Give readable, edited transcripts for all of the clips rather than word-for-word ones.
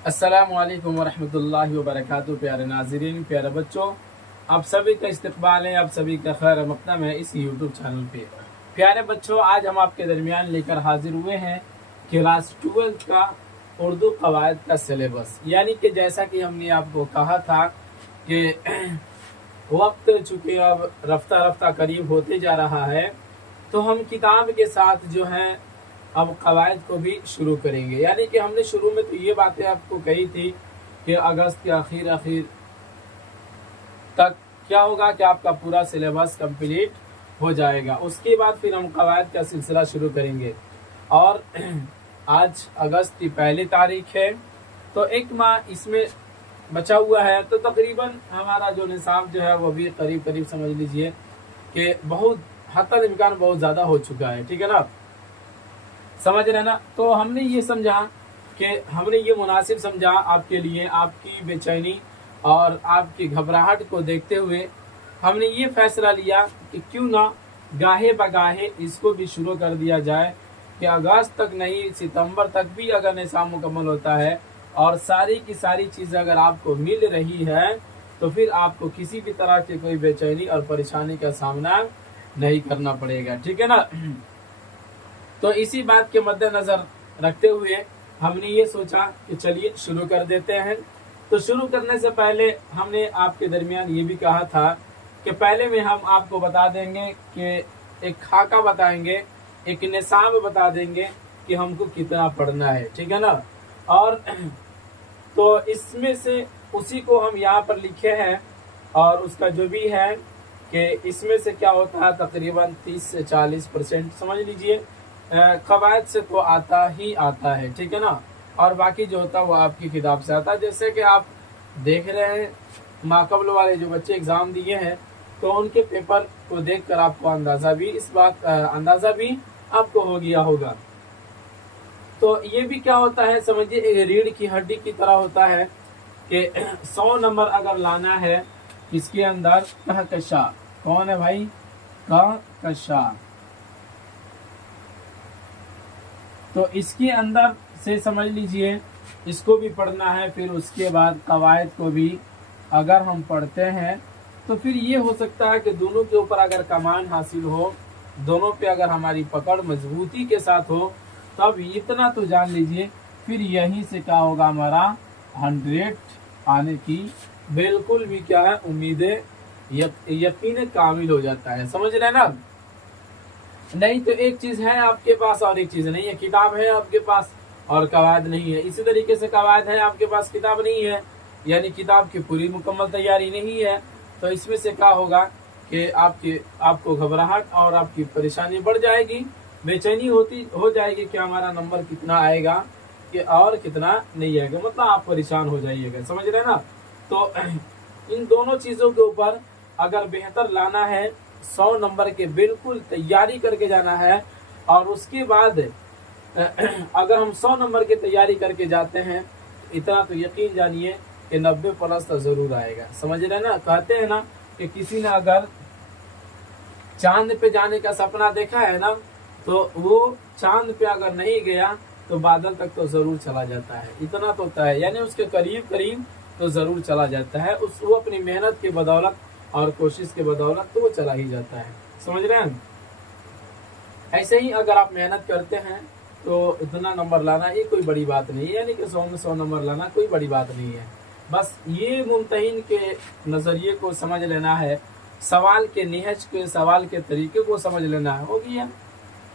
अस्सलामु अलैकुम वरहमतुल्लाहि वबरकातुहू। प्यारे नाज़रीन, प्यारे बच्चों, आप सभी का इस्तकबाल है, आप सभी का खैर मक़दम है इस यूट्यूब चैनल पे। प्यारे बच्चों, आज हम आपके दरमियान लेकर हाजिर हुए हैं क्लास 12 का उर्दू क़वायद का सिलेबस। यानी कि जैसा कि हमने आपको कहा था कि वक्त चूँकि अब रफ्ता रफ्ता करीब होते जा रहा है, तो हम किताब के साथ जो है अब क़वायद को भी शुरू करेंगे। यानी कि हमने शुरू में तो ये बातें आपको कही थी कि अगस्त के आखिर तक क्या होगा कि आपका पूरा सिलेबस कंप्लीट हो जाएगा। उसके बाद फिर हम क़वायद का सिलसिला शुरू करेंगे। और आज अगस्त की पहली तारीख है, तो एक माह इसमें बचा हुआ है, तो तकरीबन हमारा जो निसाब जो है वो भी करीब करीब समझ लीजिए कि बहुत हत्तल इम्कान बहुत ज़्यादा हो चुका है। ठीक है ना, समझ रहे ना। तो हमने ये समझा कि हमने ये मुनासिब समझा आपके लिए, आपकी बेचैनी और आपकी घबराहट को देखते हुए हमने ये फैसला लिया कि क्यों ना गाहे बगाहे इसको भी शुरू कर दिया जाए कि अगस्त तक नहीं, सितंबर तक भी अगर निसाब मुकम्मल होता है और सारी की सारी चीज़ें अगर आपको मिल रही है, तो फिर आपको किसी भी तरह की कोई बेचैनी और परेशानी का सामना नहीं करना पड़ेगा। ठीक है ना। तो इसी बात के मद्देनज़र रखते हुए हमने ये सोचा कि चलिए शुरू कर देते हैं। तो शुरू करने से पहले हमने आपके दरमियान ये भी कहा था कि पहले में हम आपको बता देंगे कि एक खाका बताएंगे, एक निसाब बता देंगे कि हमको कितना पढ़ना है। ठीक है ना। और तो इसमें से उसी को हम यहाँ पर लिखे हैं, और उसका जो भी है कि इसमें से क्या होता है तकरीबन 30 से 40% समझ लीजिए क़वायद से तो आता ही आता है। ठीक है ना। और बाकी जो होता है वो आपकी किताब से आता है। जैसे कि आप देख रहे हैं माक़बल वाले जो बच्चे एग्ज़ाम दिए हैं, तो उनके पेपर को देखकर आपको अंदाज़ा भी आपको हो गया होगा। तो ये भी क्या होता है समझिए, एक रीढ़ की हड्डी की तरह होता है कि 100 नंबर अगर लाना है इसके अंदर कहकशा, कौन है भाई, कहकशा, तो इसके अंदर से समझ लीजिए इसको भी पढ़ना है। फिर उसके बाद क़वायद को भी अगर हम पढ़ते हैं तो फिर ये हो सकता है कि दोनों के ऊपर अगर कमान हासिल हो, दोनों पे अगर हमारी पकड़ मजबूती के साथ हो, तब इतना तो जान लीजिए फिर यहीं से क्या होगा, हमारा 100 आने की बिल्कुल भी क्या है उम्मीदें यकीन कामिल हो जाता है। समझ रहे हैं ना। नहीं तो एक चीज़ है आपके पास और एक चीज़ नहीं है। किताब है आपके पास और क़वायद नहीं है। इसी तरीके से क़वायद है आपके पास, किताब नहीं है, यानी किताब की पूरी मुकम्मल तैयारी नहीं है। तो इसमें से क्या होगा कि आपको घबराहट और आपकी परेशानी बढ़ जाएगी, बेचैनी हो जाएगी कि हमारा नंबर कितना आएगा कि और कितना नहीं आएगा, मतलब आप परेशान हो जाइएगा। समझ रहे हैं ना। तो इन दोनों चीज़ों के ऊपर अगर बेहतर लाना है, 100 नंबर के बिल्कुल तैयारी करके जाना है, और उसके बाद अगर हम 100 नंबर की तैयारी करके जाते हैं, इतना तो यकीन जानिए कि 90+ तो ज़रूर आएगा। समझ रहे हैं ना। कहते हैं ना कि किसी ने अगर चांद पे जाने का सपना देखा है ना, तो वो चांद पे अगर नहीं गया तो बादल तक तो ज़रूर चला जाता है। इतना तो होता है, यानी उसके करीब करीब तो ज़रूर चला जाता है। वो अपनी मेहनत की बदौलत और कोशिश के बदौलत तो वो चला ही जाता है। समझ रहे हैं। ऐसे ही अगर आप मेहनत करते हैं तो इतना नंबर लाना ये कोई बड़ी बात नहीं है, यानी कि 100 में 100 नंबर लाना कोई बड़ी बात नहीं है। बस ये मुमतहिन के नज़रिए को समझ लेना है, सवाल के निहज के, सवाल के तरीके को समझ लेना है, हो गया।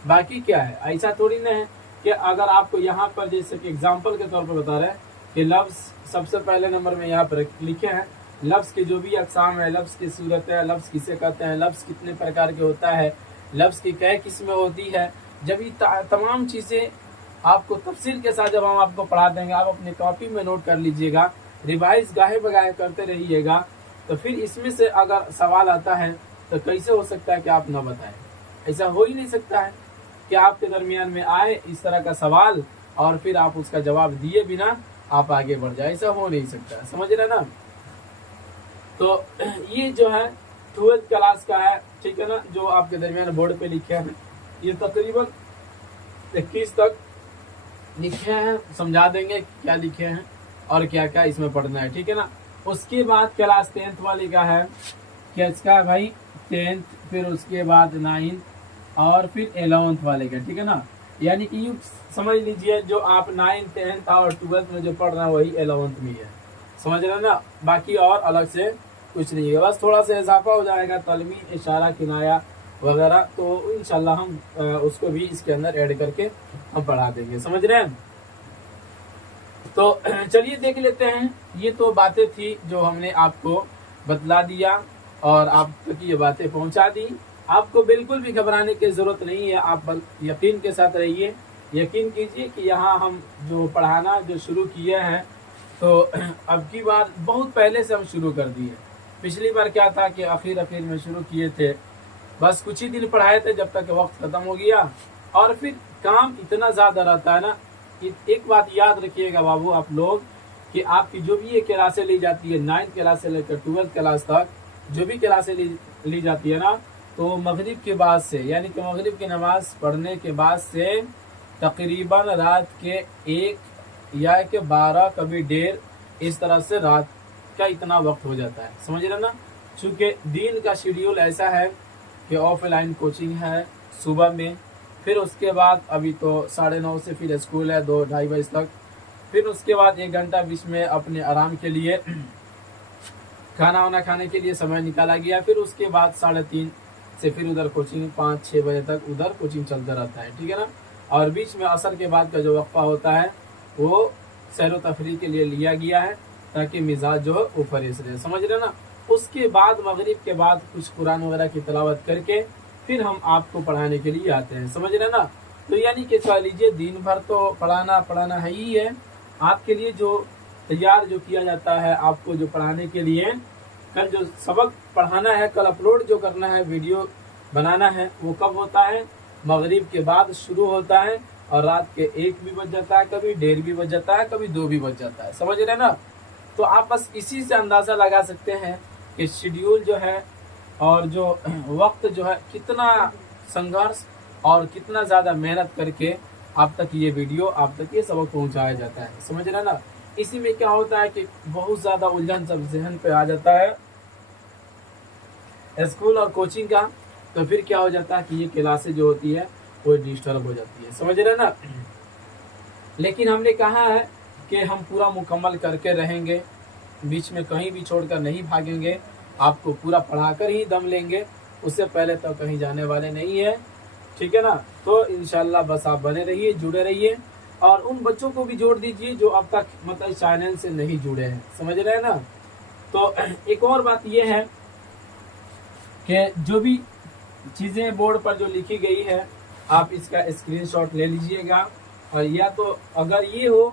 बाकी क्या है, ऐसा थोड़ी ना है कि अगर आपको यहाँ पर जैसे कि एग्जाम्पल के तौर पर बता रहे हैं कि लफ्ज़ सबसे पहले नंबर में यहाँ पर लिखे हैं, लफ्ज़ के जो भी अक़साम है, लफ्ज़ की सूरत है, लफ्ज़ किसे कहते हैं, लफ्ज़ कितने प्रकार के होता है, लफ्ज़ की कै किस्में होती है। जब ये तमाम चीज़ें आपको तफसील के साथ जब हम आपको पढ़ा देंगे, आप अपनी कॉपी में नोट कर लीजिएगा, रिवाइज गाहे बगाहे करते रहिएगा, तो फिर इसमें से अगर सवाल आता है तो कैसे हो सकता है कि आप ना बताएं। ऐसा हो ही नहीं सकता है कि आपके दरमियान में आए इस तरह का सवाल और फिर आप उसका जवाब दिए बिना आप आगे बढ़ जाए, ऐसा हो नहीं सकता। समझ रहे ना। तो ये जो है 12th क्लास का है, ठीक है ना, जो आपके दरमियान बोर्ड पे लिखे हैं, ये तकरीबन 21 तक लिखे हैं। समझा देंगे क्या लिखे हैं। اور کیا کیا اس میں پڑھنا ہے، ٹھیک ہے نا۔ اس کے بعد کلاس 10th والی کا ہے، کیا اس کا ہے بھائی 10th، پھر اس کے بعد 9th اور پھر 11th والے کا، ٹھیک ہے نا۔ یعنی کہ یوں سمجھ لیجئے جو آپ 9th 10th اور 12th میں جو پڑھ رہے ہیں وہی 11th میں ہے، سمجھ رہے ہیں نا۔ باقی اور الگ سے کچھ نہیں ہے، بس تھوڑا سا اضافہ ہو جائے گا، تلوین، اشارہ، کنایا وغیرہ، تو انشاءاللہ ہم اس کو بھی اس کے اندر ایڈ کر کے ہم پڑھا دیں گے، سمجھ رہے ہیں۔ تو چلیے دیکھ لیتے ہیں، یہ تو باتیں تھی جو ہم نے آپ کو بتلا دیا اور آپ تک یہ باتیں پہنچا دی۔ آپ کو بالکل بھی گھبرانے کی ضرورت نہیں ہے، آپ یقین کے ساتھ رہیے، یقین کیجئے کہ یہاں ہم جو پڑھانا جو شروع کیے ہیں تو اب کی بار بہت پہلے سے ہم شروع کر دیے۔ پچھلی بار کیا تھا کہ اخیر میں شروع کیے تھے، بس کچھ ہی دن پڑھائے تھے جب تک وقت ختم ہو گیا، اور پھر کام اتنا زیادہ رہتا ہے نا۔ ایک بات یاد رکھیے گا بابو آپ لوگ، کہ آپ کی جو بھی یہ کلاسیں لی جاتی ہے 9th کلاس سے لے کر 12th کلاس تک جو بھی کلاسیں لی جاتی ہے نا، تو مغرب کے بعد سے، یعنی کہ مغرب کی نماز پڑھنے کے بعد سے تقریباً رات کے 1 یا کہ 12 کبھی 1:30 اس طرح سے رات کا اتنا وقت ہو جاتا ہے، سمجھ رہے نا۔ چونکہ دین کا شیڈیول ایسا ہے کہ آف لائن کوچنگ ہے صبح میں، پھر اس کے بعد ابھی تو 9:30 سے پھر اسکول ہے 2-2:30 بجے تک، پھر اس کے بعد 1 گھنٹہ بیچ میں اپنے آرام کے لیے کھانا وانا کھانے کے لیے سمے نکالا گیا، پھر اس کے بعد 3:30 سے پھر ادھر کوچنگ 5-6 بجے تک ادھر کوچنگ چلتا رہتا ہے، ٹھیک ہے نا۔ اور بیچ میں عصر کے بعد کا جو وقفہ ہوتا ہے وہ سیر و تفریح کے لیے لیا گیا ہے تاکہ مزاج جو ہے وہ فریش رہے، سمجھ رہے نا۔ اس کے بعد مغرب کے بعد کچھ قرآن وغیرہ کی تلاوت کر کے پھر ہم آپ کو پڑھانے کے لیے آتے ہیں، سمجھ رہے نا۔ تو یعنی کہ کہہ لیجیے دن بھر تو پڑھانا ہے ہی ہے آپ کے لیے، جو تیار جو کیا جاتا ہے آپ کو جو پڑھانے کے لیے، کل جو سبق پڑھانا ہے، کل اپلوڈ جو کرنا ہے، ویڈیو بنانا ہے، وہ کب ہوتا ہے؟ مغرب کے بعد شروع ہوتا ہے، اور رات کے 1 بھی بج جاتا ہے، کبھی 1:30 بھی بج جاتا ہے، کبھی 2 بھی بج جاتا ہے، سمجھ رہے نا۔ تو آپ بس اسی سے اندازہ لگا سکتے ہیں کہ شیڈیول جو ہے اور جو وقت جو ہے کتنا سنگھرش اور کتنا زیادہ محنت کر کے آپ تک یہ ویڈیو، آپ تک یہ سبق پہنچایا جاتا ہے، سمجھ رہے نا۔ اسی میں کیا ہوتا ہے کہ بہت زیادہ الجھن سب ذہن پہ آ جاتا ہے اسکول اور کوچنگ کا، تو پھر کیا ہو جاتا ہے کہ یہ کلاسیں جو ہوتی ہے وہ ڈسٹرب ہو جاتی ہے، سمجھ رہے نا۔ لیکن ہم نے کہا ہے کہ ہم پورا مکمل کر کے رہیں گے، بیچ میں کہیں بھی چھوڑ کر نہیں بھاگیں گے، آپ کو پورا پڑھا کر ہی دم لیں گے، اس سے پہلے تو کہیں جانے والے نہیں ہیں، ٹھیک ہے نا۔ تو انشاءاللہ بس آپ بنے رہیے، جڑے رہیے، اور ان بچوں کو بھی جوڑ دیجیے جو اب تک مطلب چینل سے نہیں جڑے ہیں، سمجھ رہے ہیں نا۔ تو ایک اور بات یہ ہے کہ جو بھی چیزیں بورڈ پر جو لکھی گئی ہے آپ اس کا اسکرین شاٹ لے لیجئے گا، اور یا تو اگر یہ ہو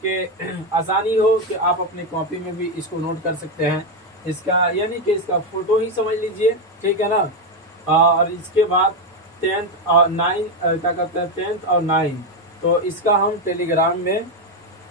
کہ آسانی ہو کہ آپ اپنے کاپی میں بھی اس کو نوٹ کر سکتے ہیں، اس کا یعنی کہ اس کا فوٹو ہی سمجھ لیجئے، ٹھیک ہے نا۔ اور اس کے بعد 10th اور 9 کیا کہتے ہیں 10th اور 9 تو اس کا ہم ٹیلی گرام میں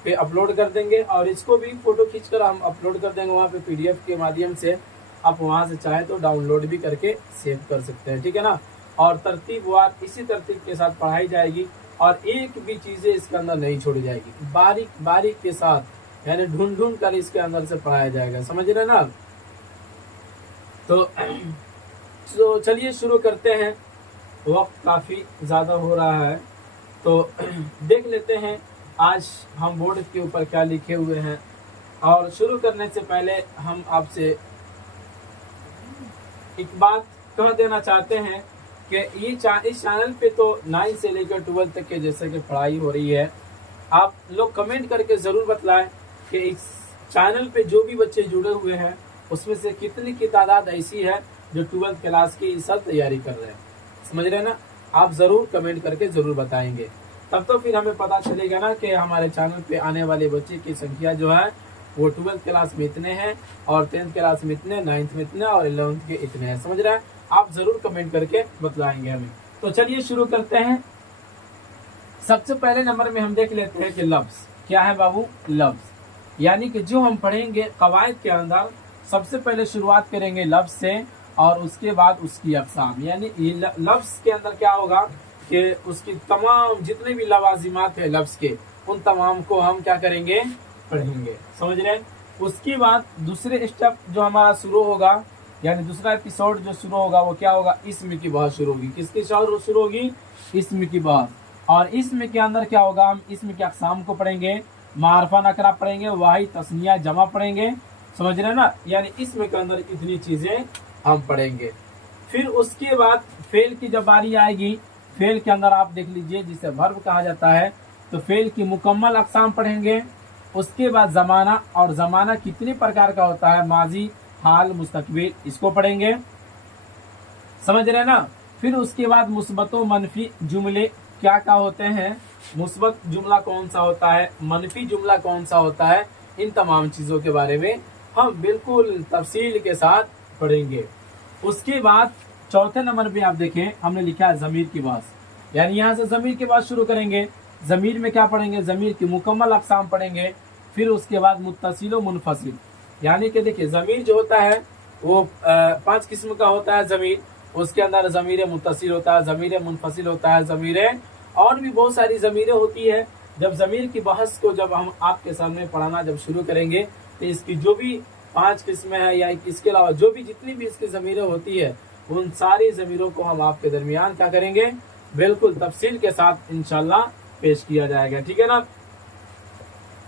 پہ اپلوڈ کر دیں گے، اور اس کو بھی فوٹو کھینچ کر ہم اپلوڈ کر دیں گے وہاں پہ PDF کے مادھیم سے، آپ وہاں سے چاہیں تو ڈاؤن لوڈ بھی کر کے سیو کر سکتے ہیں، ٹھیک ہے نا۔ اور ترتیب وار اسی ترتیب کے ساتھ پڑھائی جائے گی، اور ایک بھی چیزیں اس کے اندر نہیں چھوڑی جائے گی، باریک باریک کے ساتھ، یعنی ڈھونڈ ڈھونڈ کر اس کے اندر سے پڑھایا جائے گا، سمجھ رہے نا۔ تو چلیے شروع کرتے ہیں، وقت کافی زیادہ ہو رہا ہے، تو دیکھ لیتے ہیں آج ہم بورڈ کے اوپر کیا لکھے ہوئے ہیں۔ اور شروع کرنے سے پہلے ہم آپ سے ایک بات کہہ دینا چاہتے ہیں کہ اس چینل پہ تو 9 سے لے کر 12 تک کے جیسے کہ پڑھائی ہو رہی ہے، آپ لوگ کمنٹ کر کے ضرور بتلائیں کہ اس چینل پہ جو بھی بچے جڑے ہوئے ہیں اس میں سے کتنی کی تعداد ایسی ہے جو 12th کلاس کی اس سال تیاری کر رہے ہیں، سمجھ رہے ہیں نا۔ آپ ضرور کمنٹ کر کے ضرور بتائیں گے، تب تو پھر ہمیں پتہ چلے گا نا کہ ہمارے چینل پہ آنے والے بچے کی سنکھیا جو ہے وہ 12th کلاس میں اتنے ہیں، اور 10th کلاس میں اتنے، 9th میں اتنے، اور 11th کے اتنے ہیں، سمجھ رہے ہیں۔ آپ ضرور کمنٹ کر کے بتلائیں گے ہمیں۔ تو چلیے شروع کرتے ہیں۔ سب سے پہلے نمبر میں ہم دیکھ لیتے ہیں کہ لفظ کیا ہے بابو، لفظ یعنی کہ جو ہم پڑھیں گے قواعد کے اندر سب سے پہلے شروعات کریں گے لفظ سے، اور اس کے بعد اس کی اقسام، یعنی لفظ کے اندر کیا ہوگا کہ اس کی تمام جتنے بھی لوازمات ہیں لفظ کے، ان تمام کو ہم کیا کریں گے، पढ़ेंगे, समझ रहे हैं। उसके बाद दूसरे स्टेप जो हमारा शुरू होगा, यानी दूसरा एपिसोड जो शुरू होगा वो क्या होगा, इसम की बहस शुरू होगी। किसकी शुरू होगी, इसम की बहस। और इसम के अंदर क्या होगा, हम इसम के अक़साम को पढ़ेंगे, मारफा नकरा पढ़ेंगे, वाही तस्निया जमा पढ़ेंगे, समझ रहे हैं ना। यानी इसम के अंदर इतनी चीजें हम पढ़ेंगे। फिर उसके बाद फेल की जब बारी आएगी, फेल के अंदर आप देख लीजिए जिसे वर्ब कहा जाता है, तो फेल की मुकम्मल अक़साम पढ़ेंगे। उसके बाद ज़माना, और ज़माना कितने प्रकार का होता है, माजी, हाल, मुस्तकबिल, इसको पढ़ेंगे, समझ रहे हैं ना। फिर उसके बाद मुस्बत व मनफी जुमले क्या क्या होते हैं, मुस्बत जुमला कौन सा होता है, मनफी जुमला कौन सा होता है, इन तमाम चीज़ों के बारे में हम बिल्कुल तफसील के साथ पढ़ेंगे। उसके बाद चौथे नंबर पे आप देखें हमने लिखा है ज़मीर की बात, यानी यहाँ से ज़मीर की बात शुरू करेंगे। ज़मीर में क्या पढ़ेंगे, ज़मीर की मुकम्मल अक़साम पढ़ेंगे। फिर उसके बाद मुत्तसिल व मुनफसिल, यानी कि देखिए ज़मीर जो होता है वो 5 किस्म का होता है ज़मीर। उसके अंदर ज़मीर मुत्तसिल होता है, ज़मीर मुनफसिल होता है, ज़मीर और भी बहुत सारी ज़मीरें होती है। जब ज़मीर की बहस को जब हम आपके सामने पढ़ाना जब शुरू करेंगे तो इसकी जो भी 5 किस्में हैं या इसके अलावा जो भी जितनी भी इसकी ज़मीरें होती है उन सारी ज़मीरों को हम आपके दरमियान क्या करेंगे, बिल्कुल तफसील के साथ इंशाल्लाह पेश किया जाएगा, ठीक है ना।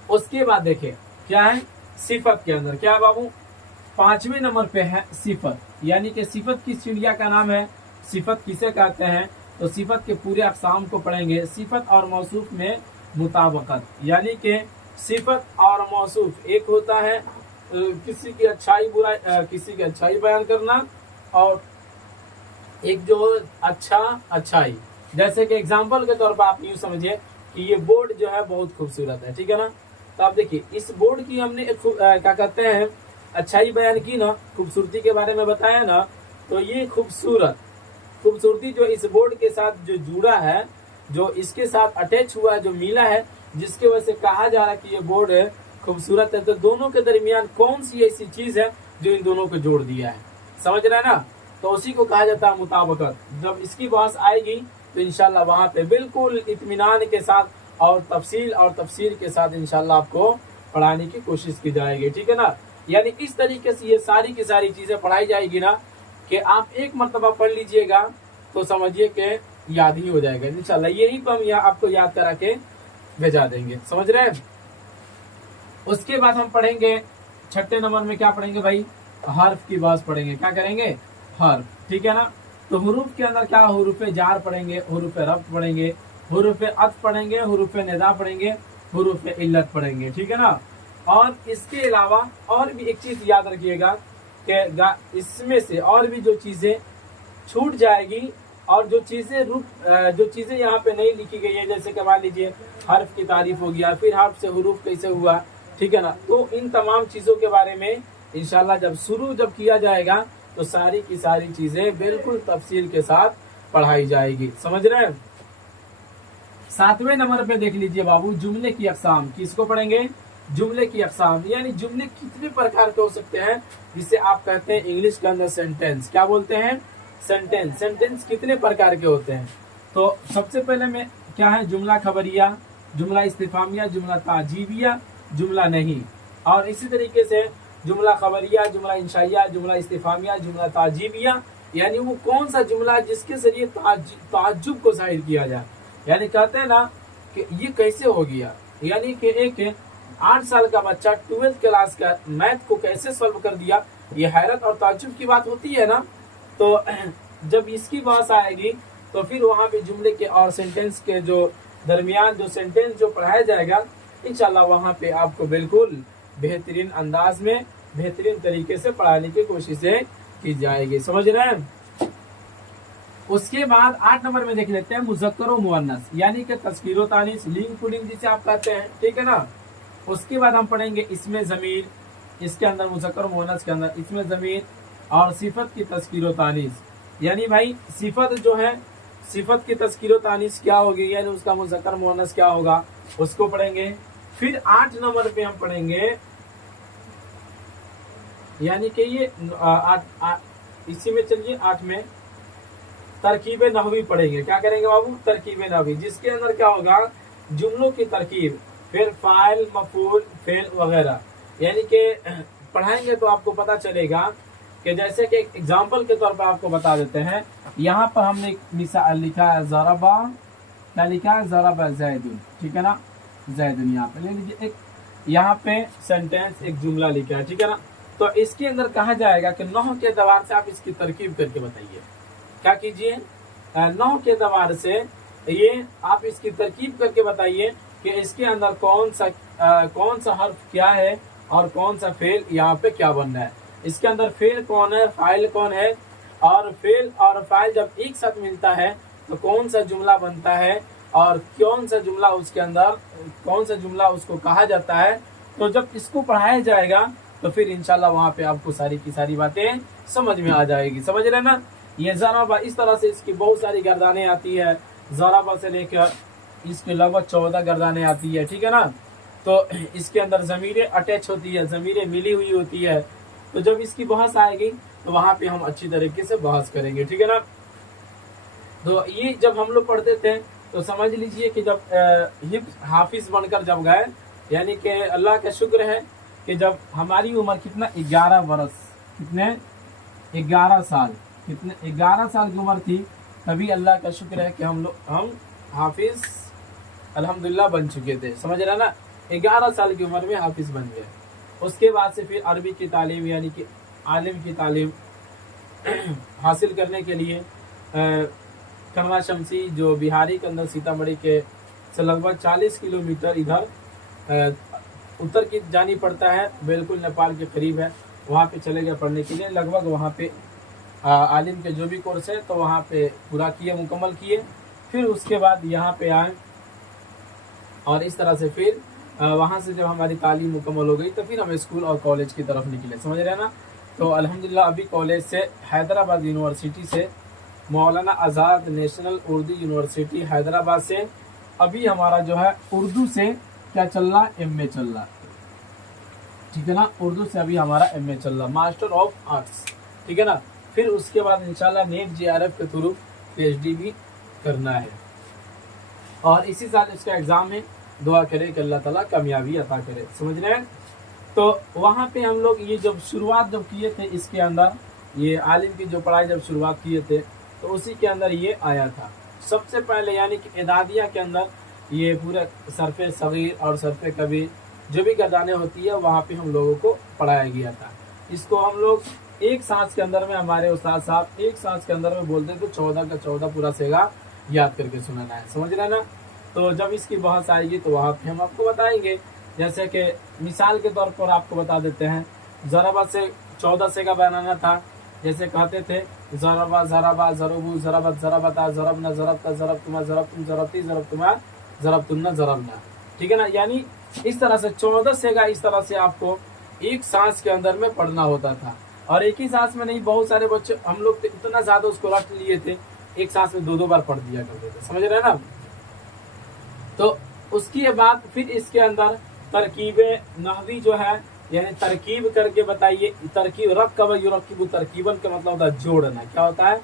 उसके बाद देखिए क्या है, सिफत के अंदर क्या है बाबू, 5वें नंबर पे है सिफत, यानी कि सिफत किस चिड़िया का नाम है, सिफत किसे कहते हैं, तो सिफत के पूरे अक़साम को पढ़ेंगे। सिफत और मौसूफ में मुताबकत, यानी कि सिफत और मौसूफ एक होता है किसी की अच्छाई बुराई, किसी की अच्छाई बयान करना, और एक जो अच्छा अच्छाई, जैसे कि एग्जाम्पल के तौर पर आप यूँ समझिए कि ये बोर्ड जो है बहुत खूबसूरत है, ठीक है ना। तो आप देखिए इस बोर्ड की हमने एक क्या कहते हैं अच्छाई बयान की ना, खूबसूरती के बारे में बताया ना, तो ये खूबसूरती जो इस बोर्ड के साथ जो जुड़ा है, जो इसके साथ अटैच हुआ है, जो मिला है, जिसके वजह से कहा जा रहा है कि ये बोर्ड खूबसूरत है। तो दोनों के दरमियान कौन सी ऐसी चीज है जो इन दोनों को जोड़ दिया है, समझ रहे हैं ना, तो उसी को कहा जाता है मुताबकत। जब इसकी बात आएगी तो इंशाल्लाह वहाँ पे बिल्कुल इत्मीनान के साथ और तफसील के साथ इंशाल्लाह आपको पढ़ाने की कोशिश की जाएगी, ठीक है ना। यानी इस तरीके से ये सारी की सारी चीजें पढ़ाई जाएगी ना कि आप एक मरतबा पढ़ लीजिएगा तो समझिए कि याद ही हो जाएगा इंशाल्लाह। यही तो हम यहाँ आपको याद करा के भेजा देंगे, समझ रहे हैं। उसके बाद हम पढ़ेंगे 6ठे नंबर में क्या पढ़ेंगे भाई, हर्फ की बात पढ़ेंगे। क्या करेंगे, हर्फ, ठीक है ना। तो हुरूफ के अंदर क्या, हुरूफ जार पढ़ेंगे, हुरूफ रब्त पढ़ेंगे, हुरूफ अत्फ पढ़ेंगे, हुरूफ निदा पढ़ेंगे, हुरूफ इल्लत पढ़ेंगे, ठीक है ना। और इसके अलावा और भी एक चीज याद रखिएगा कि इसमें से और भी जो चीजें छूट जाएगी और जो चीजें यहाँ पे नहीं लिखी गई है, जैसे कि मान लीजिए हर्फ की तारीफ हो गया, फिर हर्फ से हुरूफ कैसे हुआ, ठीक है ना। तो इन तमाम चीजों के बारे में इंशाल्लाह जब किया जाएगा तो सारी की सारी चीजें बिल्कुल तफसील के साथ पढ़ाई जाएगी, समझ रहे हैं। 7वें नंबर पे देख लीजिए बाबू, जुमले की अक़साम। किसको पढ़ेंगे, जुमले की अक़साम, यानी जुमले कितने प्रकार के हो सकते हैं, जिसे आप कहते हैं इंग्लिश के अंदर सेंटेंस। क्या बोलते हैं, सेंटेंस कितने प्रकार के होते हैं। तो सबसे पहले में क्या है, जुमला खबरिया, जुमला इस्तिफामिया, जुमला ताजीबिया, जुमला नहीं। और इसी तरीके से जुमला खबरिया, जुमला इंशाइया, जुमला इस्तिफामिया, जुमला ताजीबिया, यानी वो कौन सा जुमला जिसके जरिए ताज्जुब को जाहिर किया जाए। यानी कहते हैं ना कि ये कैसे हो गया, यानी कि एक 8 साल का बच्चा 12th क्लास का मैथ को कैसे सॉल्व कर दिया, ये हैरत और ताज्जुब की बात होती है ना। तो जब इसकी बात आएगी तो फिर वहाँ पे जुमले के और सेंटेंस के जो दरमियान जो सेंटेंस जो पढ़ाया जाएगा इंशाल्लाह वहाँ पे आपको बिल्कुल बेहतरीन अंदाज में बेहतरीन तरीके से पढ़ाने की कोशिशें की जाएगी, समझ रहे हैं। उसके बाद 8 नंबर में देख लेते हैं मुज़क्कर व मुअन्नस, यानी कि तज़कीर व तानीस, लिंग पुल्लिंग जिसे आप कहते हैं, ठीक है ना। उसके बाद हम पढ़ेंगे इसमें ज़मीर, इसके अंदर मुज़क्कर व मुअन्नस के अंदर इसमें ज़मीर और सिफत की तज़कीर व तानीस, यानी भाई सिफत जो है, सिफत की तज़कीर व तानीस क्या होगी, यानी उसका मुज़क्कर मुअन्नस क्या होगा, उसको पढ़ेंगे। फिर 8 नंबर पे हम पढ़ेंगे, यानी कि ये इसी में चलिए 8 में तरकीब नहवी पढ़ेंगे। क्या करेंगे बाबू, तरकीब नहवी, जिसके अंदर क्या होगा, जुमलों की तरकीब, پھر فاعل مفعول فعل وغیرہ، یعنی کہ پڑھائیں گے تو آپ کو پتا چلے گا کہ جیسے کہ ایگزامپل کے طور پر آپ کو بتا دیتے ہیں. یہاں پر ہم نے مثال لکھا ہے ضربا، کیا لکھا ہے؟ ضربا زیدن، ٹھیک ہے نا، زیدن یہاں پہ لے لیجیے. ایک یہاں پہ سینٹینس ایک جملہ لکھا ہے، ٹھیک ہے نا. تو اس کے اندر کہا جائے گا کہ نحو کے اعتبار سے آپ اس کی ترکیب کر کے بتائیے. کیا کیجیے؟ نحو کے اعتبار سے یہ آپ اس کی ترکیب کر کے بتائیے کہ اس کے اندر کون سا حرف کیا ہے اور کون سا فعل یہاں پہ کیا بننا ہے. اس کے اندر فعل کون ہے، فاعل کون ہے، اور فعل اور فاعل جب ایک ساتھ ملتا ہے تو کون سا جملہ بنتا ہے اور کون سا جملہ اس کے اندر، کون سا جملہ اس کو کہا جاتا ہے. تو جب اس کو پڑھایا جائے گا تو پھر انشاءاللہ وہاں پہ آپ کو ساری کی ساری باتیں سمجھ میں آ جائے گی. سمجھ رہے نا. یہ ضربہ اس طرح سے اس کی بہت ساری گردانیں آتی ہے، ضربہ سے لے کر اس کے لگ بھگ 14 گردانیں آتی ہے، ٹھیک ہے نا. تو اس کے اندر ضمیریں اٹیچ ہوتی ہے، ضمیریں ملی ہوئی ہوتی ہے. تو جب اس کی بحث آئے گی تو وہاں پہ ہم اچھی طریقے سے بحث کریں گے، ٹھیک ہے نا. تو یہ جب ہم لوگ پڑھتے تھے تو سمجھ لیجئے کہ جب حافظ بن کر جب گئے، یعنی کہ اللہ کا شکر ہے کہ جب ہماری عمر کتنا 11 برس، کتنے 11 سال، کتنے 11 سال کی عمر تھی، تبھی اللہ کا شکر ہے کہ ہم حافظ الحمدللہ بن چکے تھے. سمجھ رہے نا. 11 سال کی عمر میں حافظ بن گئے. اس کے بعد سے پھر عربی کی تعلیم یعنی کہ عالم کی تعلیم حاصل کرنے کے لیے کنوا شمسی جو بہاری کے اندر سیتامڑھی کے سے لگ بھگ 40 کلومیٹر ادھر اتر کی جانی پڑتا ہے، بالکل نیپال کے قریب ہے. وہاں پہ چلے گئے پڑھنے کے لیے. لگ بھگ وہاں پہ عالم کے جو بھی کورس ہے تو وہاں پہ پورا کیے، مکمل کیے. پھر اس کے بعد یہاں پہ آئے اور اس طرح سے پھر وہاں سے جب ہماری تعلیم مکمل ہو گئی تو پھر ہم اسکول اور کالج کی طرف نکلے. سمجھ رہے ہیں نا. تو الحمدللہ ابھی کالج سے حیدرآباد یونیورسٹی سے، مولانا آزاد نیشنل اردو یونیورسٹی حیدرآباد سے ابھی ہمارا جو ہے اردو سے کیا چل رہا، ایم اے چل رہا، ٹھیک ہے نا. اردو سے ابھی ہمارا ایم اے چل رہا، ماسٹر آف آرٹس، ٹھیک ہے نا. پھر اس کے بعد انشاءاللہ نیٹ JRF کے تھرو PhD بھی کرنا ہے اور اسی سال اس کا ایگزام ہے. دعا کرے کہ اللہ تعالیٰ کامیابی عطا کرے. سمجھ رہے ہیں. تو وہاں پہ ہم لوگ یہ جب شروعات جب کیے تھے اس کے اندر، یہ عالم کی جو پڑھائی جب شروعات کیے تھے تو اسی کے اندر یہ آیا تھا سب سے پہلے، یعنی کہ اعدادیہ کے اندر یہ پورے صرف صغیر اور صرف کبیر جو بھی گردانیں ہوتی ہے وہاں پہ ہم لوگوں کو پڑھایا گیا تھا. اس کو ہم لوگ ایک سانس کے اندر میں، ہمارے استاد صاحب ایک سانس کے اندر میں بولتے تھے 14 کا 14 پورا سیگا یاد کر کے سنانا ہے. سمجھ رہے نا. تو جب اس کی بحث آئے گی تو وہاں پہ ہم آپ کو بتائیں گے. جیسے کہ مثال کے طور پر آپ کو بتا دیتے ہیں، ضربہ سے 14 سیگا بنانا تھا. جیسے کہتے تھے ضربہ ضربہ ضربو ضربت ضربتا ضربنا ضربتا ضربتما ضربتم ضربتی ضربتما ضربتن ضربنا، ٹھیک ہے نا. یعنی اس طرح سے 14 سیگا اس طرح سے آپ کو ایک سانس کے اندر میں پڑھنا ہوتا تھا. اور ایک ہی سانس میں نہیں، بہت سارے بچے ہم لوگ اتنا زیادہ اس کو رٹ لیے تھے، ایک سانس میں 2 بار پڑھ دیا کرتے تھے. سمجھ رہے ہیں نا. تو اس کی بعد پھر اس کے اندر ترکیب نحوی جو ہے، یعنی ترکیب کر کے بتائیے. ترکیب رکب یرکب ترکیباً کا مطلب ہوتا ہے جوڑنا. کیا ہوتا ہے؟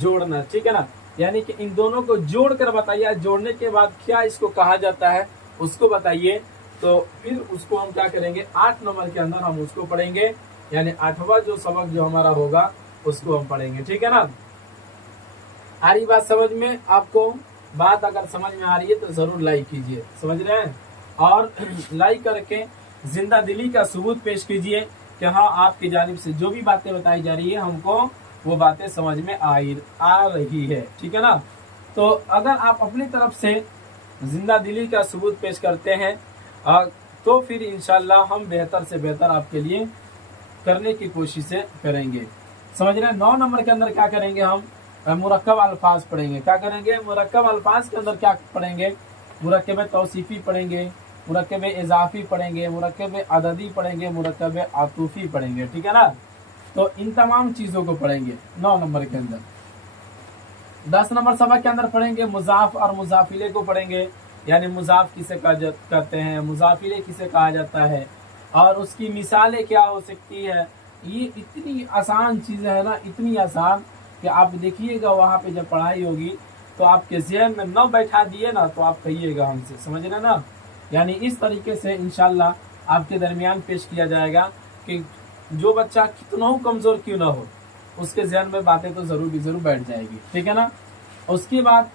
جوڑنا، ٹھیک ہے نا. یعنی کہ ان دونوں کو جوڑ کر بتائیے. جوڑنے کے بعد کیا اس کو کہا جاتا ہے اس کو بتائیے. تو پھر اس کو ہم کیا کریں گے، 8 نمبر کے اندر ہم اس کو پڑھیں گے. یعنی 8واں جو سبق جو ہمارا ہوگا اس کو ہم پڑھیں گے، ٹھیک ہے نا. آ رہی بات سمجھ میں آپ کو؟ بات اگر سمجھ میں آ رہی ہے تو ضرور لائک کیجئے. سمجھ رہے ہیں. اور لائک کر کے زندہ دلی کا ثبوت پیش کیجئے کہ ہاں آپ کی جانب سے جو بھی باتیں بتائی جا رہی ہے ہم کو وہ باتیں سمجھ میں آ رہی ہے، ٹھیک ہے نا. تو اگر آپ اپنی طرف سے زندہ دلی کا ثبوت پیش کرتے ہیں تو پھر انشاءاللہ ہم بہتر سے بہتر آپ کے لیے کرنے کی کوششیں کریں گے. سمجھ رہے ہیں. 9 نمبر کے اندر کیا کریں گے، ہم مرکب الفاظ پڑھیں گے. کیا کریں گے؟ مرکب الفاظ کے اندر کیا پڑھیں گے؟ مرکب توصیفی پڑھیں گے، مرکب اضافی پڑھیں گے، مرکب عددی پڑھیں گے، مرکب عطوفی پڑھیں گے، ٹھیک ہے نا. تو ان تمام چیزوں کو پڑھیں گے 9 نمبر کے اندر. 10 نمبر سبق کے اندر پڑھیں گے مضاف اور مضافیلے کو پڑھیں گے. یعنی مضاف کسے کہتے ہیں، مضافیلے کسے کہا جاتا ہے، اور اس کی مثالیں کیا ہو سکتی ہے. یہ اتنی آسان چیزیں ہیں نا، اتنی آسان کہ آپ دیکھیے گا وہاں پہ جب پڑھائی ہوگی تو آپ کے ذہن میں نہ بیٹھا دیے نا تو آپ کہیے گا ہم سے. سمجھ رہے نا. यानी इस तरीके से इंशाल्लाह आपके दरमियान पेश किया जाएगा कि जो बच्चा कितना हो कमज़ोर क्यों ना हो, उसके जहन में बातें तो ज़रूर बैठ जाएगी, ठीक है ना। उसके बाद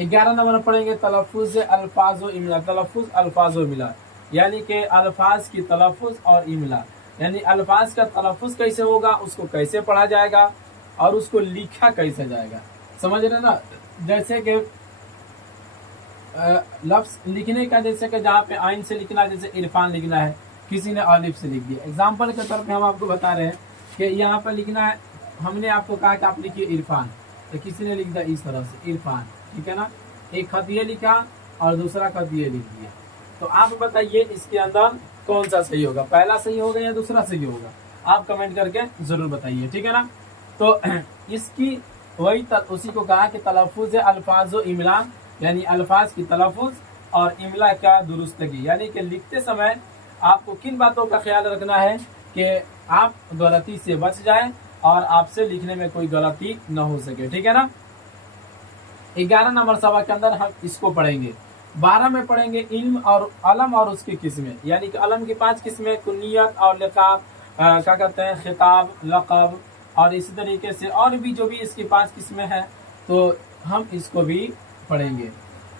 11 नंबर पढ़ेंगे तलफ़ुज़ अल्फाज़ व इमला। तलफ़ुज़ अल्फाज़ व इमला यानी कि अल्फाज की तलफ़ुज़ और इमला, यानी अल्फाज का तलफ़ुज़ कैसे होगा, उसको कैसे पढ़ा जाएगा और उसको लिखा कैसे जाएगा, समझ रहे ना। जैसे कि लफ्ज़ लिखने का, जैसे कि जहाँ पे आइन से लिखना, जैसे इरफान लिखना है, किसी ने अलिफ से लिख दिया। एग्जाम्पल के तौर पे हम आपको बता रहे हैं कि यहाँ पर लिखना है, हमने आपको कहा कि आप लिखिए इरफान, तो किसी ने लिख दिया इस तरह से इरफान, ठीक है ना। एक खत ये लिखा और दूसरा खत ये लिख दिया, तो आप बताइए इसके अंदर कौन सा सही होगा, पहला सही होगा या दूसरा सही होगा, आप कमेंट करके जरूर बताइए, ठीक है ना। तो इसकी वही उसी को कहा कि तलफ़ुज़ अल्फाज़ व इमला, यानी अल्फाज की तलफ़ुज़ और इमला का दुरुस्तगी, यानी कि लिखते समय आपको किन बातों का ख्याल रखना है कि आप गलती से बच जाए और आपसे लिखने में कोई गलती न हो सके, ठीक है ना। 11 नंबर सबक के अंदर हम इसको पढ़ेंगे। 12 में पढ़ेंगे इल्म और अलम और उसकी किस्में, यानी कि अलम की 5 किस्में, कुनियत और लक़ाब, क्या कहते हैं, खिताब, लक़ब, और इसी तरीके से और भी जो भी इसकी 5 किस्में हैं, तो हम इसको भी पढ़ेंगे।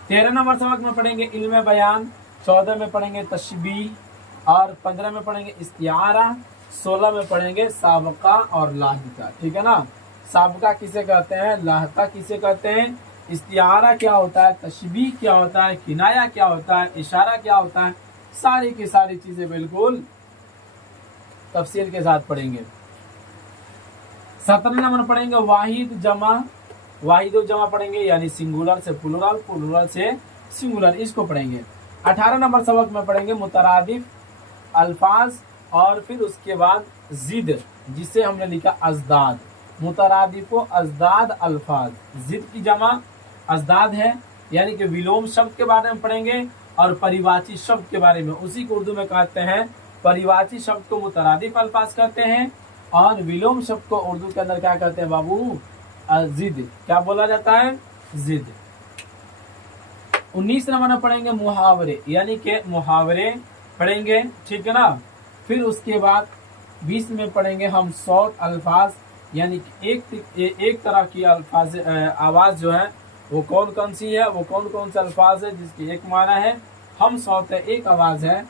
13 नंबर सबक में पढ़ेंगे इल्म बयान, 14 में पढ़ेंगे तशबीह और 15 में पढ़ेंगे इस्तिआरा, 16 में पढ़ेंगे साबका और लाहिका, ठीक है ना। साबका किसे कहते हैं, लाहिका किसे कहते हैं, इस्तिआरा क्या होता है, तशबीह क्या होता है, किनाया क्या होता है, इशारा क्या होता है, सारी की सारी चीजें बिल्कुल तफसील के साथ पढ़ेंगे। 17 नंबर पढ़ेंगे वाहिद जमा, वाहिद जमा पढ़ेंगे, यानी सिंगुलर से प्लूरल, प्लूरल से सिंगुलर, इसको पढ़ेंगे। 18 नंबर सबक में पढ़ेंगे मुतरादिफ अल्फाज और फिर उसके बाद जिद, जिसे हमने लिखा अजदाद, मुतरादिफ अजदाद अल्फाज, जिद की जमा अजदाद है, यानी कि विलोम शब्द के बारे में पढ़ेंगे और परिवाची शब्द के बारे में। उसी को उर्दू में कहते हैं, परिवाची शब्द को मुतरादिफ अल्फाज कहते हैं और विलोम शब्द को उर्दू के अंदर क्या कहते हैं बाबू, जिद, क्या बोला जाता है, जिद। 19 नंबर में पढ़ेंगे मुहावरे, यानी कि मुहावरे पढ़ेंगे, ठीक है ना। फिर उसके बाद 20 में पढ़ेंगे हम शॉर्ट अल्फाज, यानी कि एक तरह की अल्फाज आवाज़ जो है वो कौन कौन सी है, वो कौन कौन से अल्फाज है जिसकी एक माना है, हम शॉर्ट है, एक आवाज़ है।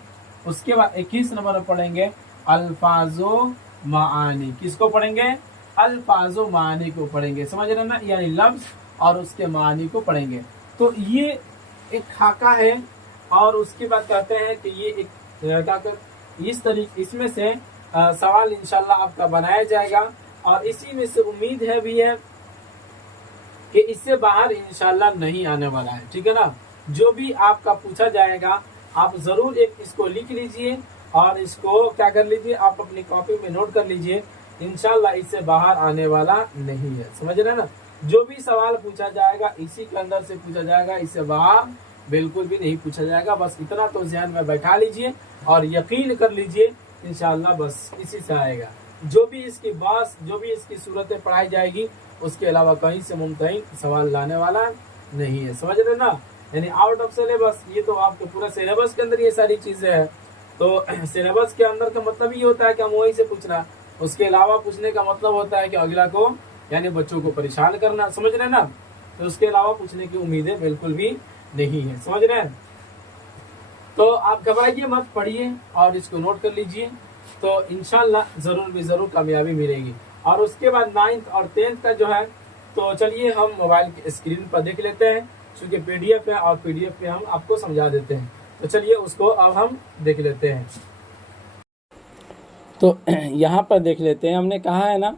उसके बाद 21 नंबर में पढ़ेंगे अल्फाजो मानी, किसको पढ़ेंगे, अल्फाजो मानी को पढ़ेंगे, समझ रहे ना, यानी लफ्ज़ और उसके मानी को पढ़ेंगे। तो ये एक खाका है और उसके बाद कहते हैं कि ये एक क्या कर, इस तरीके इसमें से सवाल इंशाल्लाह आपका बनाया जाएगा और इसी में से उम्मीद है भी है कि इससे बाहर इंशाल्लाह नहीं आने वाला है, ठीक है ना। जो भी आपका पूछा जाएगा आप ज़रूर एक इसको लिख लीजिए और इसको क्या कर लीजिए, आप अपनी कॉपी में नोट कर लीजिए, इंशाल्लाह इससे बाहर आने वाला नहीं है, समझ रहे ना। जो भी सवाल पूछा जाएगा इसी के अंदर से पूछा जाएगा, इससे बाहर बिल्कुल भी नहीं पूछा जाएगा। बस इतना तो ध्यान में बैठा लीजिए और यकीन कर लीजिए इंशाल्लाह बस इसी से आएगा। जो भी इसकी सूरतें पढ़ाई जाएगी उसके अलावा कहीं से मुमतहिन सवाल लाने वाला नहीं है, समझ रहे ना। यानी आउट ऑफ सिलेबस, ये तो आपके पूरा सिलेबस के अंदर ये सारी चीजें हैं। तो सिलेबस के अंदर का मतलब ये होता है कि हम वहीं से पूछना, उसके अलावा पूछने का मतलब होता है कि अगला को यानी बच्चों को परेशान करना, समझ रहे ना। तो उसके अलावा पूछने की उम्मीदें बिल्कुल भी नहीं है, समझ रहे हैं। तो आप घबराइए मत, पढ़िए और इसको नोट कर लीजिए, तो इंशाल्लाह जरूर भी जरूर कामयाबी मिलेगी। और उसके बाद 9th और 10th का जो है, तो चलिए हम मोबाइल की स्क्रीन पर देख लेते हैं, क्योंकि PDF है और PDF पे हम आपको समझा देते हैं। तो चलिए उसको अब हम देख लेते हैं। तो यहाँ पर देख लेते हैं, हमने कहा है ना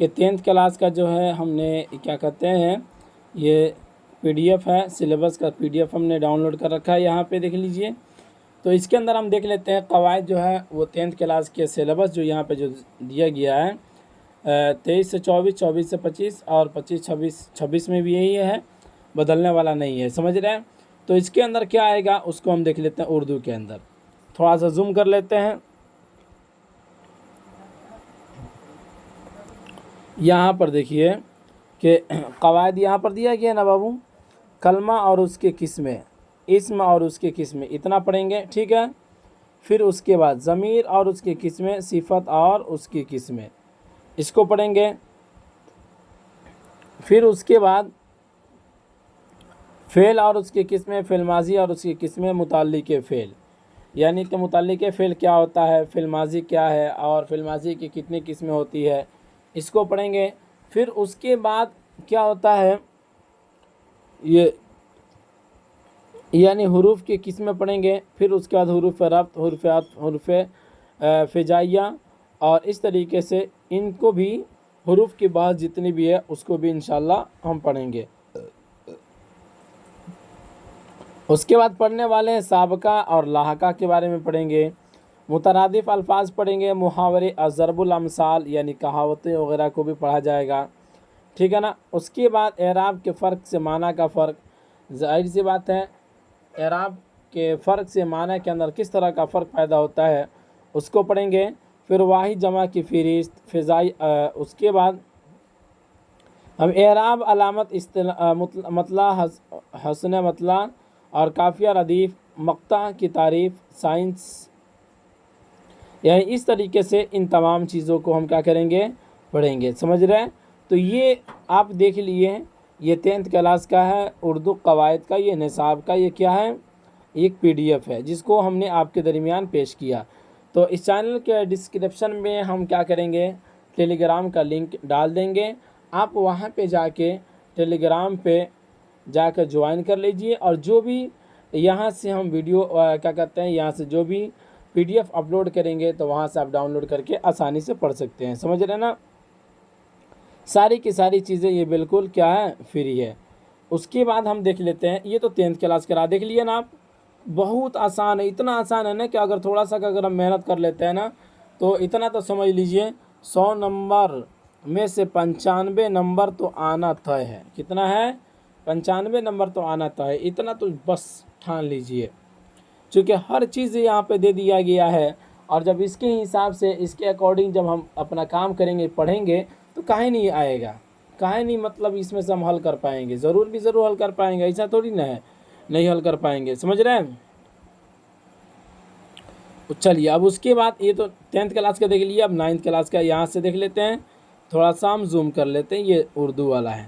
कि 10th क्लास का जो है हमने क्या कहते हैं, ये PDF है, सिलेबस का PDF हमने डाउनलोड कर रखा है, यहाँ पे देख लीजिए। तो इसके अंदर हम देख लेते हैं कवायद जो है वो 10th क्लास के सिलेबस जो यहाँ पे जो दिया गया है 23 से 24, 24 से 25 और 25, 26 में भी यही है, बदलने वाला नहीं है, समझ रहे हैं। तो इसके अंदर क्या आएगा उसको हम देख लेते हैं उर्दू के अंदर, थोड़ा सा जूम कर लेते हैं। यहाँ पर देखिए कि कवायद यहाँ पर दिया गया ना बाबू, कलमा और उसके किस्में, اسم اور اس کی قسمیں اتنا پڑھیں گے، ٹھیک ہے۔ پھر اس کے بعد ضمیر اور اس کی قسمیں، صفت اور اس کی قسمیں، اس کو پڑھیں گے۔ پھر اس کے بعد فعل اور اس کی قسمیں، فعل ماضی اور اس کی قسمیں، متعلق فعل، یعنی کہ متعلق فعل کیا ہوتا ہے، فعل ماضی کیا ہے، اور فعل ماضی کی کتنی قسمیں ہوتی ہے، اس کو پڑھیں گے۔ پھر اس کے بعد کیا ہوتا ہے، یہ یعنی حروف کی قسمیں پڑھیں گے۔ پھر اس کے بعد حروف ربط، حروف عطف، حروف فجائیہ، اور اس طریقے سے ان کو بھی حروف کی بات جتنی بھی ہے اس کو بھی انشاءاللہ ہم پڑھیں گے۔ اس کے بعد پڑھنے والے ہیں سابقہ اور لاحقہ کے بارے میں پڑھیں گے، مترادف الفاظ پڑھیں گے، محاورے اور ضرب الامثال یعنی کہاوتیں وغیرہ کو بھی پڑھا جائے گا، ٹھیک ہے نا۔ اس کے بعد اعراب کے فرق سے معنی کا فرق، ظاہر سی بات ہے اعراب کے فرق سے معنی کے اندر کس طرح کا فرق پیدا ہوتا ہے اس کو پڑھیں گے۔ پھر واحد جمع کی فہرست، فضائی، اس کے بعد ہم اعراب، علامت، مطلع، حسن مطلع اور قافیہ، ردیف، مقطع کی تعریف، سائنس، یعنی اس طریقے سے ان تمام چیزوں کو ہم کیا کریں گے، پڑھیں گے، سمجھ رہے ہیں۔ تو یہ آپ دیکھ لیے، یہ 10th کلاس کا ہے، اردو قواعد کا، یہ نصاب کا، یہ کیا ہے، ایک PDF ہے جس کو ہم نے آپ کے درمیان پیش کیا۔ تو اس چینل کے ڈسکرپشن میں ہم کیا کریں گے، ٹیلی گرام کا لنک ڈال دیں گے، آپ وہاں پہ جا کے ٹیلی گرام پہ جا کر جوائن کر لیجئے، اور جو بھی یہاں سے ہم ویڈیو کیا کہتے ہیں، یہاں سے جو بھی PDF اپلوڈ کریں گے تو وہاں سے آپ ڈاؤن لوڈ کر کے آسانی سے پڑھ سکتے ہیں، سمجھ رہے نا۔ ساری کی ساری چیزیں یہ بالکل کیا ہے، فری ہے۔ اس کے بعد ہم دیکھ لیتے ہیں، یہ تو 10th کلاس کرا دیکھ لیے نا آپ، بہت آسان ہے، اتنا آسان ہے نا کہ اگر تھوڑا سا اگر ہم محنت کر لیتے ہیں نا تو اتنا تو سمجھ لیجئے 100 نمبر میں سے 95 نمبر تو آنا طے ہے۔ کتنا ہے، 95 نمبر تو آنا طے ہے، اتنا تو بس ٹھان لیجئے، چونکہ ہر چیز یہاں پہ دے دیا گیا ہے، اور جب اس کے حساب سے، اس کے اکارڈنگ جب ہم اپنا کام کریں گے، پڑھیں گے تو کہیں نہیں آئے گا، کہیں نہیں، مطلب اس میں سے ہم حل کر پائیں گے، ضرور حل کر پائیں گے، ایسا تھوڑی نہ ہے نہیں حل کر پائیں گے، سمجھ رہے ہیں۔ چلیے اب اس کے بعد یہ تو 10th کلاس کا دیکھ لیے، اب 9th کلاس کا یہاں سے دیکھ لیتے ہیں، تھوڑا سا ہم زوم کر لیتے ہیں، یہ اردو والا ہے،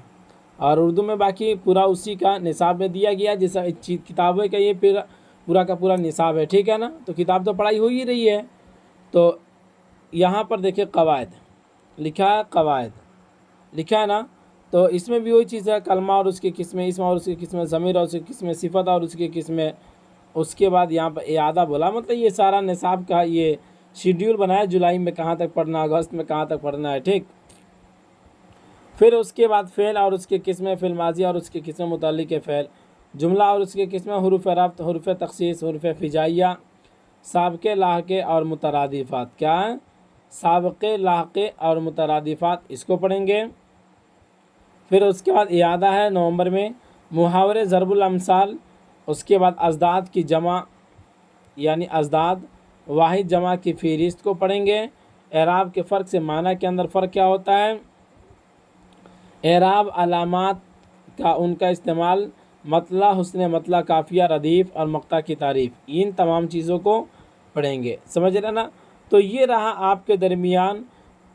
اور اردو میں باقی پورا اسی کا نصاب میں دیا گیا، جیسا کتابیں کا یہ پورا کا پورا نصاب ہے، ٹھیک ہے نا۔ تو کتاب تو پڑھائی ہو ہی رہی ہے، تو یہاں پر دیکھیں قواعد لکھا ہے، قواعد لکھا ہے نا، تو اس میں بھی وہی چیز ہے، کلمہ اور اس کی قسمیں، اسم اور اس کی قسمیں، ضمیر اور اس کی قسمیں، صفت اور اس کی قسمیں۔ اس کے بعد یہاں پر اعادہ بولا، مطلب یہ سارا نصاب کا یہ شیڈیول بنایا، جولائی میں کہاں تک پڑھنا، اگست میں کہاں تک پڑھنا ہے، ٹھیک۔ پھر اس کے بعد فعل اور اس کی قسمیں، فعل ماضی اور اس کی قسمیں، متعلق فعل، جملہ اور اس کی قسمیں، حروف ربط، حروف تخصیص، حروف فجائیہ، سابقے، لاحقے اور مترادفات، کیا ہیں، سابقے، لاحقے اور مترادفات، اس کو پڑھیں گے۔ پھر اس کے بعد اعادہ ہے نومبر میں، محاورے، ضرب الامثال، اس کے بعد ازداد کی جمع یعنی ازداد، واحد جمع کی فہرست کو پڑھیں گے۔ اعراب کے فرق سے معنی کے اندر فرق کیا ہوتا ہے، اعراب، علامات کا ان کا استعمال، مطلع، حسن مطلع، قافیہ، ردیف اور مقطع کی تعریف، ان تمام چیزوں کو پڑھیں گے، سمجھ رہے نا۔ تو یہ رہا آپ کے درمیان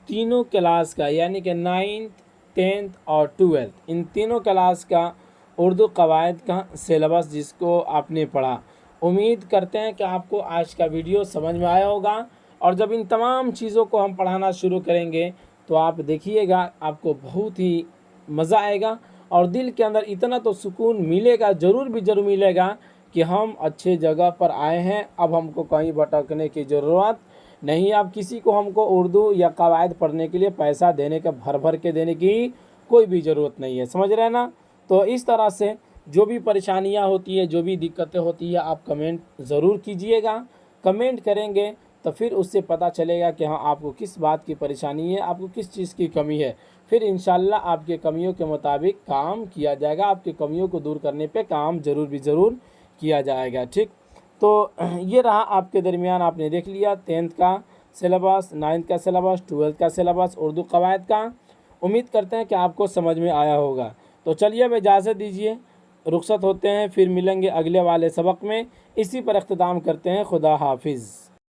تینوں کلاس کا، یعنی کہ 9th 10th اور 12th، ان تینوں کلاس کا اردو قواعد کا سلیبس جس کو آپ نے پڑھا۔ امید کرتے ہیں کہ آپ کو آج کا ویڈیو سمجھ میں آیا ہوگا، اور جب ان تمام چیزوں کو ہم پڑھانا شروع کریں گے تو آپ دیکھیے گا آپ کو بہت ہی مزہ آئے گا، اور دل کے اندر اتنا تو سکون ملے گا، ضرور ملے گا کہ ہم اچھے جگہ پر آئے ہیں، اب ہم کو کہیں بھٹکنے کی ضرورت نہیں، اب کسی کو ہم کو اردو یا قواعد پڑھنے کے لیے پیسہ دینے کا، بھر کے دینے کی کوئی بھی ضرورت نہیں ہے، سمجھ رہے ہیں نا۔ تو اس طرح سے جو بھی پریشانیاں ہوتی ہے، جو بھی دقتیں ہوتی ہیں، آپ کمنٹ ضرور کیجئے گا، کمنٹ کریں گے تو پھر اس سے پتہ چلے گا کہ ہاں آپ کو کس بات کی پریشانی ہے، آپ کو کس چیز کی کمی ہے، پھر انشاءاللہ آپ کے کمیوں کے مطابق کام کیا جائے گا، آپ کی کمیوں کو دور کرنے پہ کام ضرور کیا جائے گا، ٹھیک۔ تو یہ رہا آپ کے درمیان، آپ نے دیکھ لیا 10th کا سلیبس، 9th کا سلیبس، 12th کا سلیبس اردو قواعد کا۔ امید کرتے ہیں کہ آپ کو سمجھ میں آیا ہوگا۔ تو چلیے اب اجازت دیجیے، رخصت ہوتے ہیں، پھر ملیں گے اگلے والے سبق میں، اسی پر اختتام کرتے ہیں۔ خدا حافظ۔